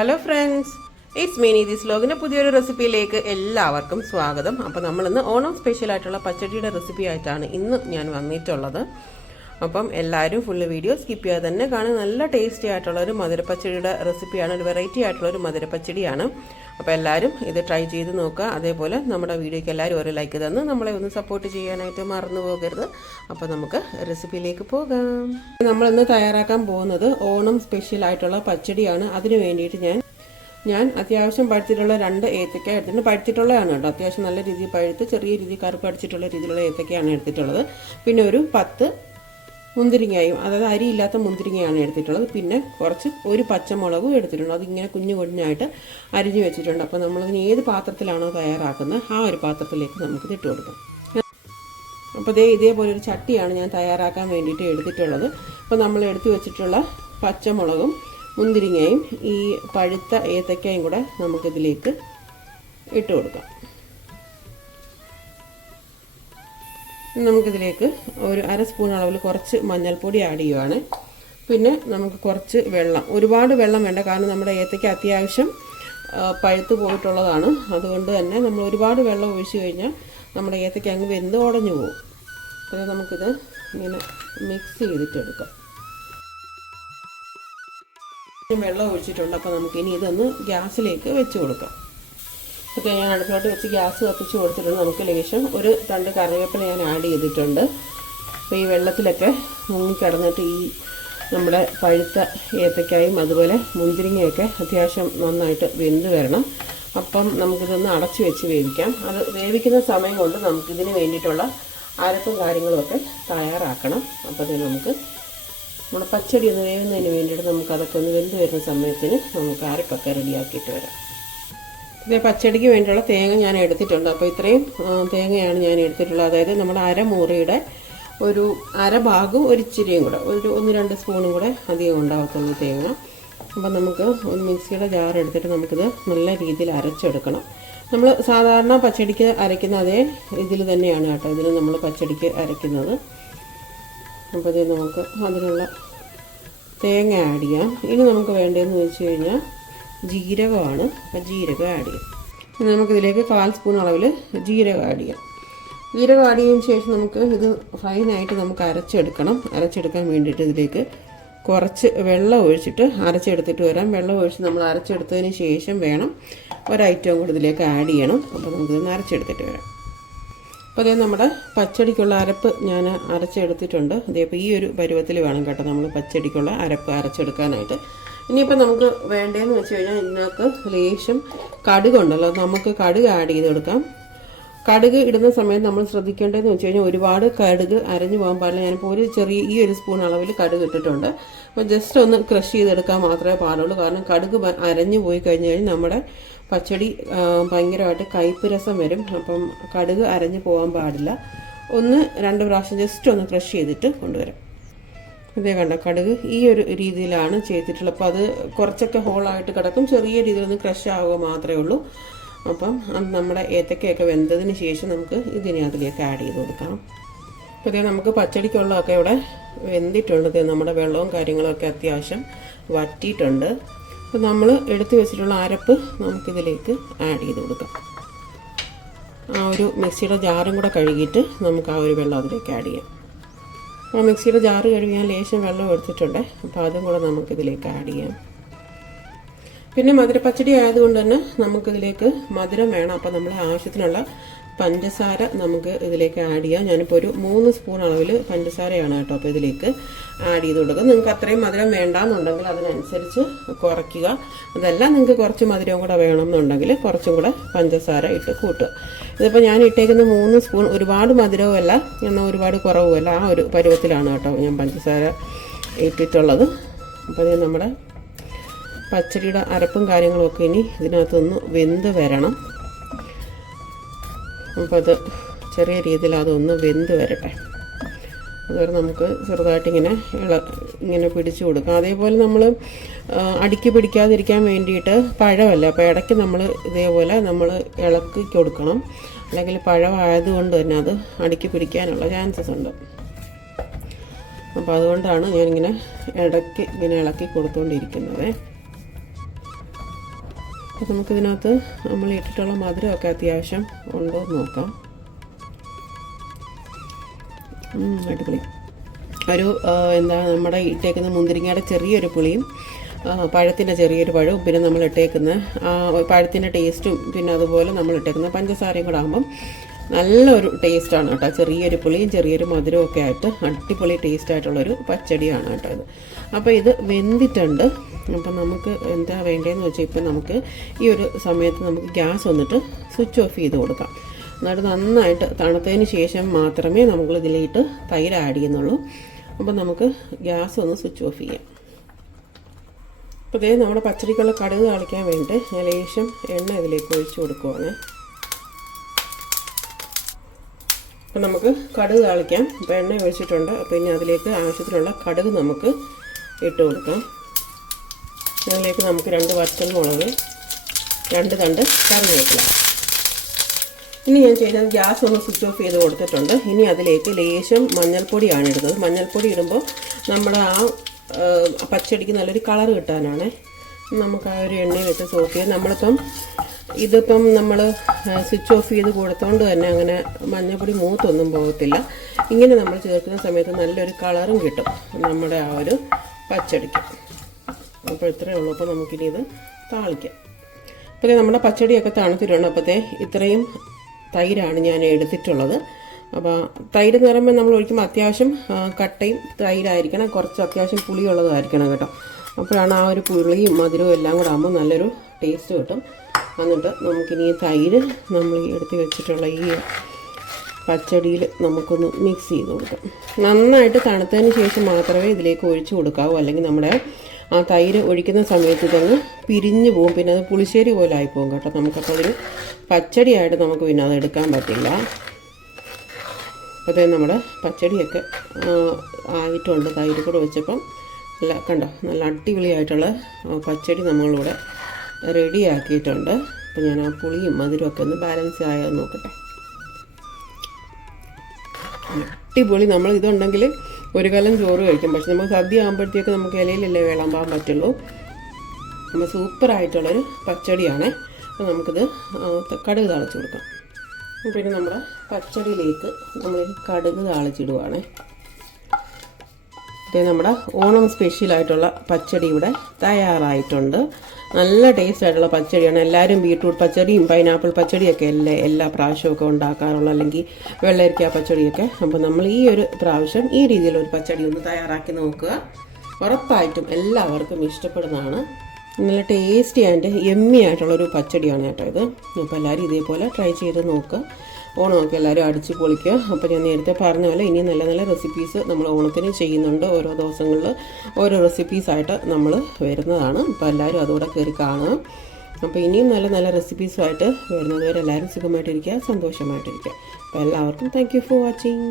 Hello friends it's Meeni this ലോഗിന്റെ പുതിയൊരു റെസിപ്പിയിലേക്ക് എല്ലാവർക്കും സ്വാഗതം. അപ്പോൾ നമ്മളിന്ന് ഓണം സ്പെഷ്യൽ ആയിട്ടുള്ള പച്ചടിയുടെ റെസിപ്പി ആയിട്ടാണ് ഇന്ന് ഞാൻ വന്നിട്ടുള്ളത്. അപ്പം എല്ലാവരും ഫുള്ള് വീഡിയോ സ്കിപ്പ് ചെയ്യാതെ തന്നെ കാണാൻ നല്ല ടേസ്റ്റി ആയിട്ടുള്ള ഒരു മധുരപ്പച്ചടിയുടെ റെസിപ്പിയാണ് ഒരു വെറൈറ്റി ആയിട്ടുള്ള ഒരു മധുരപ്പച്ചടിയാണ്. അപ്പോൾ എല്ലാവരും ഇത് ട്രൈ ചെയ്ത് നോക്കുക. അതേപോലെ നമ്മുടെ വീഡിയോയ്ക്ക് എല്ലാവരും ഒരു ലൈക്ക് തന്ന് നമ്മളെ ഒന്ന് സപ്പോർട്ട് ചെയ്യാനായിട്ട് മറന്നു പോകരുത്. അപ്പോൾ നമുക്ക് റെസിപ്പിയിലേക്ക് പോകാം. നമ്മളിന്ന് തയ്യാറാക്കാൻ പോകുന്നത് ഓണം സ്പെഷ്യൽ ആയിട്ടുള്ള പച്ചടിയാണ്. അതിന് വേണ്ടിയിട്ട് ഞാൻ ഞാൻ അത്യാവശ്യം പഴുത്തിട്ടുള്ള രണ്ട് ഏത്തക്ക എടുത്തിട്ടുണ്ട്. പഴുത്തിട്ടുള്ളതാണ് കേട്ടോ. അത്യാവശ്യം നല്ല രീതിയിൽ പഴുത്ത് ചെറിയ രീതിയിൽ കറുപ്പ് അടിച്ചിട്ടുള്ള രീതിയിലുള്ള ഏത്തക്കയാണ് എടുത്തിട്ടുള്ളത്. പിന്നെ ഒരു പത്ത് മുന്തിരിങ്ങയും അതായത് അരിയില്ലാത്ത മുന്തിരിങ്ങയാണ് എടുത്തിട്ടുള്ളത്. പിന്നെ കുറച്ച് ഒരു പച്ചമുളകും എടുത്തിട്ടുണ്ട്. അതിങ്ങനെ കുഞ്ഞു കുഞ്ഞായിട്ട് അരിഞ്ഞു വെച്ചിട്ടുണ്ട്. അപ്പോൾ നമ്മളിങ്ങനെ ഏത് പാത്രത്തിലാണോ തയ്യാറാക്കുന്നത് ആ ഒരു പാത്രത്തിലേക്ക് നമുക്ക് ഇട്ട് കൊടുക്കാം. അപ്പോൾ ഇതേ ഇതേപോലെ ഒരു ചട്ടിയാണ് ഞാൻ തയ്യാറാക്കാൻ വേണ്ടിയിട്ട് എടുത്തിട്ടുള്ളത്. അപ്പോൾ നമ്മൾ എടുത്തു വെച്ചിട്ടുള്ള പച്ചമുളകും മുന്തിരിങ്ങയും ഈ പഴുത്ത ഏത്തക്കയും കൂടെ നമുക്കിതിലേക്ക് ഇട്ട് കൊടുക്കാം. നമുക്കിതിലേക്ക് ഒരു അര സ്പൂൺ അളവിൽ കുറച്ച് മഞ്ഞൾപ്പൊടി ആഡ് ചെയ്യുവാണ്. പിന്നെ നമുക്ക് കുറച്ച് വെള്ളം. ഒരുപാട് വെള്ളം വേണ്ട കാരണം നമ്മുടെ ഏത്തയ്ക്ക് അത്യാവശ്യം പഴുത്ത് പോയിട്ടുള്ളതാണ്. അതുകൊണ്ട് തന്നെ നമ്മൾ ഒരുപാട് വെള്ളം ഒഴിച്ചു കഴിഞ്ഞാൽ നമ്മുടെ ഏത്തയ്ക്ക് അങ്ങ് വെന്ത് ഉടഞ്ഞു പോകും. പിന്നെ നമുക്കിത് ഇങ്ങനെ മിക്സ് ചെയ്തിട്ടെടുക്കാം. വെള്ളം ഒഴിച്ചിട്ടുണ്ട്. അപ്പോൾ നമുക്കിനി ഇതൊന്ന് ഗ്യാസിലേക്ക് വെച്ച് കൊടുക്കാം. അപ്പോൾ ഞാൻ അടുപ്പിലോട്ട് വെച്ച് ഗ്യാസ് കത്തിച്ച് കൊടുത്തിട്ടുണ്ട്. നമുക്ക് ലേശം ഒരു രണ്ട് കറിവേപ്പില ഞാൻ ആഡ് ചെയ്തിട്ടുണ്ട്. അപ്പോൾ ഈ വെള്ളത്തിലൊക്കെ മുങ്ങി കിടന്നിട്ട് ഈ നമ്മുടെ പഴുത്ത ഏത്തക്കായും അതുപോലെ മുന്തിരിങ്ങയൊക്കെ അത്യാവശ്യം നന്നായിട്ട് വെന്ത് വരണം. അപ്പം നമുക്കിതൊന്ന് അടച്ചു വെച്ച് വേവിക്കാം. അത് വേവിക്കുന്ന സമയം കൊണ്ട് നമുക്കിതിന് വേണ്ടിയിട്ടുള്ള അരപ്പും കാര്യങ്ങളുമൊക്കെ തയ്യാറാക്കണം. അപ്പോൾ അതിന് നമുക്ക് നമ്മുടെ പച്ചടി ഒന്ന് വേവുന്നതിന് വേണ്ടിയിട്ട് നമുക്കതൊക്കെ ഒന്ന് വെന്ത് വരുന്ന സമയത്തിന് നമുക്ക് അരപ്പൊക്കെ റെഡിയാക്കിയിട്ട് വരാം. ഇത് പച്ചടിക്ക് വേണ്ടിയുള്ള തേങ്ങ ഞാൻ എടുത്തിട്ടുണ്ട്. അപ്പോൾ ഇത്രയും തേങ്ങയാണ് ഞാൻ എടുത്തിട്ടുള്ളത്. അതായത് നമ്മൾ അരമുറിയുടെ ഒരു അരഭാഗം ഒരു ഇച്ചിരിയും കൂടെ ഒരു ഒന്ന് രണ്ട് സ്പൂണും കൂടെ അധികം ഉണ്ടാകത്തുള്ളൂ തേങ്ങ. അപ്പം നമുക്ക് ഒരു മിക്സിയുടെ ജാർ എടുത്തിട്ട് നമുക്കിത് നല്ല രീതിയിൽ അരച്ചെടുക്കണം. നമ്മൾ സാധാരണ പച്ചടിക്ക് അരയ്ക്കുന്ന അതേ ഇതിൽ തന്നെയാണ് കേട്ടോ ഇതിൽ നമ്മൾ പച്ചടിക്ക് അരയ്ക്കുന്നത്. അപ്പോൾ ഇത് നമുക്ക് അതിനുള്ള തേങ്ങ ആഡ് ചെയ്യാം. ഇനി നമുക്ക് വേണ്ടതെന്ന് വെച്ച് കഴിഞ്ഞാൽ ജീരകമാണ്. അപ്പോൾ ജീരകം ആഡ് ചെയ്യാം. ഇനി നമുക്കിതിലേക്ക് കാൽ സ്പൂൺ അളവിൽ ജീരകം ആഡ് ചെയ്യാം. ജീരകം ആഡ് ചെയ്തതിന് ശേഷം നമുക്ക് ഇത് ഫൈനായിട്ട് നമുക്ക് അരച്ചെടുക്കണം. അരച്ചെടുക്കാൻ വേണ്ടിയിട്ട് ഇതിലേക്ക് കുറച്ച് വെള്ളം ഒഴിച്ചിട്ട് അരച്ചെടുത്തിട്ട് വരാം. വെള്ളം ഒഴിച്ച് നമ്മൾ അരച്ചെടുത്തതിന് ശേഷം വേണം ഒരൈറ്റവും കൂടി ഇതിലേക്ക് ആഡ് ചെയ്യണം. അപ്പോൾ നമുക്ക് നമുക്കിതൊന്ന് അരച്ചെടുത്തിട്ട് വരാം. അപ്പോൾ അതേ നമ്മുടെ പച്ചടിക്കുള്ള അരപ്പ് ഞാൻ അരച്ചെടുത്തിട്ടുണ്ട്. അതേപോലെ ഈ ഒരു പരുവത്തിൽ വേണം കേട്ടോ നമ്മൾ പച്ചടിക്കുള്ള അരപ്പ് അരച്ചെടുക്കാനായിട്ട്. ഇനിയിപ്പോൾ നമുക്ക് വേണ്ടതെന്ന് വെച്ച് കഴിഞ്ഞാൽ ഇതിനകത്ത് ലേശം കടുകുണ്ടല്ലോ നമുക്ക് കടുക് ആഡ് ചെയ്ത് കൊടുക്കാം. കടുക് ഇടുന്ന സമയത്ത് നമ്മൾ ശ്രദ്ധിക്കേണ്ടതെന്ന് വെച്ച് കഴിഞ്ഞാൽ ഒരുപാട് കടുക് അരഞ്ഞു പോകാൻ പാടില്ല. ഞാനിപ്പോൾ ഒരു ചെറിയ ഈ ഒരു സ്പൂൺ അളവിൽ കടുക് ഇട്ടിട്ടുണ്ട്. അപ്പോൾ ജസ്റ്റ് ഒന്ന് ക്രഷ് ചെയ്തെടുക്കാൻ മാത്രമേ പാടുള്ളൂ. കാരണം കടുക് അരഞ്ഞു പോയി കഴിഞ്ഞ് കഴിഞ്ഞാൽ നമ്മുടെ പച്ചടി ഭയങ്കരമായിട്ട് കയ്പ്പ് രസം വരും. അപ്പം കടുക് അരഞ്ഞു പോകാൻ പാടില്ല. ഒന്ന് രണ്ട് പ്രാവശ്യം ജസ്റ്റ് ഒന്ന് ക്രഷ് ചെയ്തിട്ട് കൊണ്ടുവരാം. ഇതേ കണ്ട കടുക് ഈ ഒരു രീതിയിലാണ് ചെയ്തിട്ടുള്ളത്. അപ്പോൾ അത് കുറച്ചൊക്കെ ഹോളായിട്ട് കിടക്കും. ചെറിയ രീതിയിൽ ഒന്ന് ക്രഷ് ആവുക മാത്രമേ ഉള്ളൂ. അപ്പം നമ്മുടെ ഏത്തക്കയൊക്കെ വെന്തതിന് ശേഷം നമുക്ക് ഇതിനെ അതിലേക്ക് ആഡ് ചെയ്ത് കൊടുക്കാം. അപ്പോൾ ഇതേ നമുക്ക് പച്ചടിക്കുള്ളതൊക്കെ ഇവിടെ വെന്തിട്ടുണ്ട്. നമ്മുടെ വെള്ളവും കാര്യങ്ങളൊക്കെ അത്യാവശ്യം വറ്റിയിട്ടുണ്ട്. അപ്പോൾ നമ്മൾ എടുത്തു വെച്ചിട്ടുള്ള അരപ്പ് നമുക്കിതിലേക്ക് ആഡ് ചെയ്ത് കൊടുക്കാം. ആ ഒരു മിക്സിയുടെ ജാറും കൂടെ കഴുകിയിട്ട് നമുക്ക് ആ ഒരു വെള്ളം അതിലേക്ക് ആഡ് ചെയ്യാം. മിക്സിയുടെ ജാറ് കഴുകി ഞാൻ ലേശം വെള്ളം എടുത്തിട്ടുണ്ട്. അപ്പോൾ അതും കൂടെ നമുക്കിതിലേക്ക് ആഡ് ചെയ്യാം. പിന്നെ മധുരപ്പച്ചടി ആയതുകൊണ്ട് തന്നെ നമുക്കിതിലേക്ക് മധുരം വേണം. അപ്പോൾ നമ്മൾ ആവശ്യത്തിനുള്ള പഞ്ചസാര നമുക്ക് ഇതിലേക്ക് ആഡ് ചെയ്യാം. ഞാനിപ്പോൾ ഒരു മൂന്ന് സ്പൂൺ അളവിൽ പഞ്ചസാരയാണ് കേട്ടോ അപ്പോൾ ഇതിലേക്ക് ആഡ് ചെയ്ത് കൊടുക്കുക. നിങ്ങൾക്ക് അത്രയും മധുരം വേണ്ടാന്നുണ്ടെങ്കിൽ അതിനനുസരിച്ച് കുറയ്ക്കുക. അതല്ല നിങ്ങൾക്ക് കുറച്ച് മധുരവും കൂടെ വേണമെന്നുണ്ടെങ്കിൽ കുറച്ചും കൂടെ പഞ്ചസാര ഇട്ട് കൂട്ടുക. ഇതിപ്പോൾ ഞാൻ ഇട്ടേക്കുന്ന മൂന്ന് സ്പൂൺ ഒരുപാട് മധുരവുമല്ല എന്നാൽ ഒരുപാട് കുറവുമല്ല. ആ ഒരു പരുവത്തിലാണ് കേട്ടോ ഞാൻ പഞ്ചസാര ഇട്ടിട്ടുള്ളത്. അപ്പോൾ ഇത് നമ്മുടെ പച്ചടിയുടെ അരപ്പും കാര്യങ്ങളൊക്കെ ഇനി ഇതിനകത്തൊന്ന് വെന്ത് വരണം. അപ്പോൾ അത് ചെറിയ രീതിയിൽ അതൊന്ന് വെന്ത് വരട്ടെ. അതുവരെ നമുക്ക് ചെറുതായിട്ടിങ്ങനെ ഇള ഇങ്ങനെ പിടിച്ചു കൊടുക്കാം. അതേപോലെ നമ്മൾ അടുക്കി പിടിക്കാതിരിക്കാൻ വേണ്ടിയിട്ട് പഴമല്ല. അപ്പോൾ ഇടയ്ക്ക് നമ്മൾ ഇതേപോലെ നമ്മൾ ഇളക്കി കൊടുക്കണം. അല്ലെങ്കിൽ പഴമായതുകൊണ്ട് തന്നെ അത് അടുക്കി പിടിക്കാനുള്ള ചാൻസസ് ഉണ്ട്. അപ്പോൾ അതുകൊണ്ടാണ് ഞാനിങ്ങനെ ഇടയ്ക്ക് ഇങ്ങനെ ഇളക്കി കൊടുത്തുകൊണ്ടിരിക്കുന്നത് അപ്പോൾ നമുക്കിതിനകത്ത് നമ്മൾ ഇട്ടിട്ടുള്ള മധുരമൊക്കെ അത്യാവശ്യം ഉണ്ടോ എന്ന് നോക്കാം. അടിപൊളി. ഒരു എന്താ നമ്മുടെ ഇട്ടേക്കുന്ന മുന്തിരിങ്ങയുടെ ചെറിയൊരു പുളിയും പഴത്തിന്റെ ചെറിയൊരു പഴവും പിന്നെ നമ്മൾ ഇട്ടേക്കുന്ന പഴത്തിന്റെ ടേസ്റ്റും പിന്നെ അതുപോലെ നമ്മൾ ഇട്ടേക്കുന്ന പഞ്ചസാരയും കൂടെ ആകുമ്പം നല്ലൊരു ടേസ്റ്റാണ് കേട്ടോ. ചെറിയൊരു പുളിയും ചെറിയൊരു മധുരവും ഒക്കെ ആയിട്ട് അടിപൊളി ടേസ്റ്റ് ആയിട്ടുള്ളൊരു പച്ചടിയാണ് കേട്ടോ ഇത്. അപ്പോൾ ഇത് വെന്തിട്ടുണ്ട്. അപ്പം നമുക്ക് എന്താ വേണ്ടതെന്ന് വെച്ചാൽ ഇപ്പം നമുക്ക് ഈ ഒരു സമയത്ത് നമുക്ക് ഗ്യാസ് വന്നിട്ട് സ്വിച്ച് ഓഫ് ചെയ്ത് കൊടുക്കാം. എന്നിട്ട് നന്നായിട്ട് തണുത്തതിന് ശേഷം മാത്രമേ നമുക്ക് ഇതിലേക്ക് തൈര് ആഡ് ചെയ്യുന്നുള്ളൂ. അപ്പം നമുക്ക് ഗ്യാസ് ഒന്ന് സ്വിച്ച് ഓഫ് ചെയ്യാം. അപ്പോൾ ഇതേ നമ്മുടെ പച്ചടിക്കുള്ള കടുക് കളിക്കാൻ വേണ്ടി ഞാൻ ലേശം എണ്ണ ഇതിലേക്ക് ഒഴിച്ചു കൊടുക്കുവാണ്. അപ്പം നമുക്ക് കടുക് താളിക്കാം. അപ്പോൾ എണ്ണ ഒഴിച്ചിട്ടുണ്ട്. അപ്പോൾ ഇനി അതിലേക്ക് ആവശ്യത്തിനുള്ള കടുക് നമുക്ക് ഇട്ട് കൊടുക്കാം. അതിലേക്ക് നമുക്ക് രണ്ട് വറ്റൽ മുളക് രണ്ട് തണ്ട് കറിവേപ്പില. ഇനി ഞാൻ ചെയ്യുന്നത് ഗ്യാസ് ഒന്ന് സ്വിച്ച് ഓഫ് ചെയ്ത് കൊടുത്തിട്ടുണ്ട്. ഇനി അതിലേക്ക് ലേശം മഞ്ഞൾപ്പൊടിയാണ് ഇടുന്നത്. മഞ്ഞൾപ്പൊടി ഇടുമ്പോൾ നമ്മുടെ ആ പച്ചടിക്ക് നല്ലൊരു കളർ കിട്ടാനാണ്. നമുക്ക് ആ ഒരു എണ്ണയിലിട്ട് സോക്ക് ചെയ്ത് നമ്മളിപ്പം ഇതിപ്പം നമ്മൾ സ്വിച്ച് ഓഫ് ചെയ്ത് കൊടുത്തോണ്ട് തന്നെ അങ്ങനെ മഞ്ഞപ്പൊടി മൂത്തൊന്നും പോകത്തില്ല. ഇങ്ങനെ നമ്മൾ ചേർക്കുന്ന സമയത്ത് നല്ലൊരു കളറും കിട്ടും. നമ്മുടെ ആ ഒരു പച്ചടിക്ക്. അപ്പോൾ ഇത്രയേ ഉള്ളൂ. അപ്പോൾ നമുക്കിനി ഇത് താളിക്കാം. അപ്പോൾ നമ്മുടെ പച്ചടിയൊക്കെ തണുത്തിട്ടുണ്ട്. അപ്പോഴത്തെ ഇത്രയും തൈരാണ് ഞാൻ എടുത്തിട്ടുള്ളത്. അപ്പോൾ തൈര് എന്ന് പറയുമ്പോൾ നമ്മൾ ഒഴിക്കുമ്പോൾ അത്യാവശ്യം കട്ടയും തൈരായിരിക്കണം. കുറച്ച് അത്യാവശ്യം പുളിയുള്ളതായിരിക്കണം കേട്ടോ. അപ്പോഴാണ് ആ ഒരു പുളിയും മധുരവും എല്ലാം കൂടെ ആകുമ്പോൾ നല്ലൊരു ടേസ്റ്റ് കിട്ടും. എന്നിട്ട് നമുക്കിനി തൈര് നമ്മൾ ഈ എടുത്ത് വെച്ചിട്ടുള്ള ഈ പച്ചടിയിൽ നമുക്കൊന്ന് മിക്സ് ചെയ്ത് കൊടുക്കാം. നന്നായിട്ട് തണുത്തതിന് ശേഷം മാത്രമേ ഇതിലേക്ക് ഒഴിച്ചു കൊടുക്കാവൂ. അല്ലെങ്കിൽ നമ്മുടെ ആ തൈര് ഒഴിക്കുന്ന സമയത്ത് ഇതങ്ങ് പിരിഞ്ഞു പോകും. പിന്നെ അത് പുളിശ്ശേരി പോലെ ആയിപ്പോകും കേട്ടോ. നമുക്കപ്പോൾ അതൊരു പച്ചടിയായിട്ട് നമുക്ക് പിന്നെ അത് എടുക്കാൻ പറ്റില്ല. അപ്പോൾ നമ്മുടെ പച്ചടിയൊക്കെ ആയിട്ടുണ്ട്. തൈര് കൂടെ വെച്ചപ്പം നല്ല കണ്ടോ? നല്ല അടിപൊളിയായിട്ടുള്ള പച്ചടി നമ്മളിവിടെ റെഡിയാക്കിയിട്ടുണ്ട്. അപ്പോൾ ഞാൻ ആ പുളിയും മധുരമൊക്കെ ഒന്ന് ബാലൻസ് ആയോ എന്ന് നോക്കട്ടെ. അടിപൊളി. നമ്മൾ ഇതുണ്ടെങ്കിൽ ഒരു കലം ചോറ് കഴിക്കും. പക്ഷെ നമുക്ക് സദ്യ ആകുമ്പോഴത്തേക്ക് നമുക്ക് ഇലയിലല്ലേ വിളമ്പാൻ പറ്റുള്ളൂ. നമ്മൾ സൂപ്പറായിട്ടുള്ളൊരു പച്ചടിയാണ്. അപ്പോൾ നമുക്കിത് കടുക് താളിച്ച് കൊടുക്കാം. പിന്നെ നമ്മുടെ പച്ചടിയിലേക്ക് നമ്മൾ കടുക് താളിച്ചിടുവാണേ. ഇത് നമ്മുടെ ഓണം സ്പെഷ്യലായിട്ടുള്ള പച്ചടി ഇവിടെ തയ്യാറായിട്ടുണ്ട്. നല്ല ടേസ്റ്റ് ആയിട്ടുള്ള പച്ചടിയാണ്. എല്ലാവരും ബീട്രൂട്ട് പച്ചടിയും പൈനാപ്പിൾ പച്ചടിയൊക്കെ അല്ലേ എല്ലാ പ്രാവശ്യമൊക്കെ ഉണ്ടാക്കാറുള്ള അല്ലെങ്കിൽ വെള്ളരിക്ക പച്ചടിയൊക്കെ. അപ്പോൾ നമ്മൾ ഈ ഒരു പ്രാവശ്യം ഈ രീതിയിലൊരു പച്ചടി ഒന്ന് തയ്യാറാക്കി നോക്കുക. ഉറപ്പായിട്ടും എല്ലാവർക്കും ഇഷ്ടപ്പെടുന്നതാണ്. നല്ല ടേസ്റ്റി ആൻഡ് എമ്മി ആയിട്ടുള്ളൊരു പച്ചടിയാണ് കേട്ടോ ഇത്. അപ്പോൾ എല്ലാവരും ഇതേപോലെ ട്രൈ ചെയ്ത് നോക്കുക. ഓണമൊക്കെ എല്ലാവരും അടിച്ച് പൊളിക്കുക. അപ്പോൾ ഞാൻ നേരത്തെ പറഞ്ഞ പോലെ ഇനി നല്ല നല്ല റെസിപ്പീസ് നമ്മൾ ഓണത്തിന് ചെയ്യുന്നുണ്ട്. ഓരോ ദിവസങ്ങളിൽ ഓരോ റെസിപ്പീസായിട്ട് നമ്മൾ വരുന്നതാണ്. അപ്പോൾ എല്ലാവരും അതുകൂടെ കയറി കാണുക. അപ്പോൾ ഇനിയും നല്ല നല്ല റെസിപ്പീസുമായിട്ട് വരുന്നതുവരെ എല്ലാവരും സുഖമായിട്ടിരിക്കുക സന്തോഷമായിട്ടിരിക്കുക. അപ്പോൾ എല്ലാവർക്കും താങ്ക് ഫോർ വാച്ചിങ്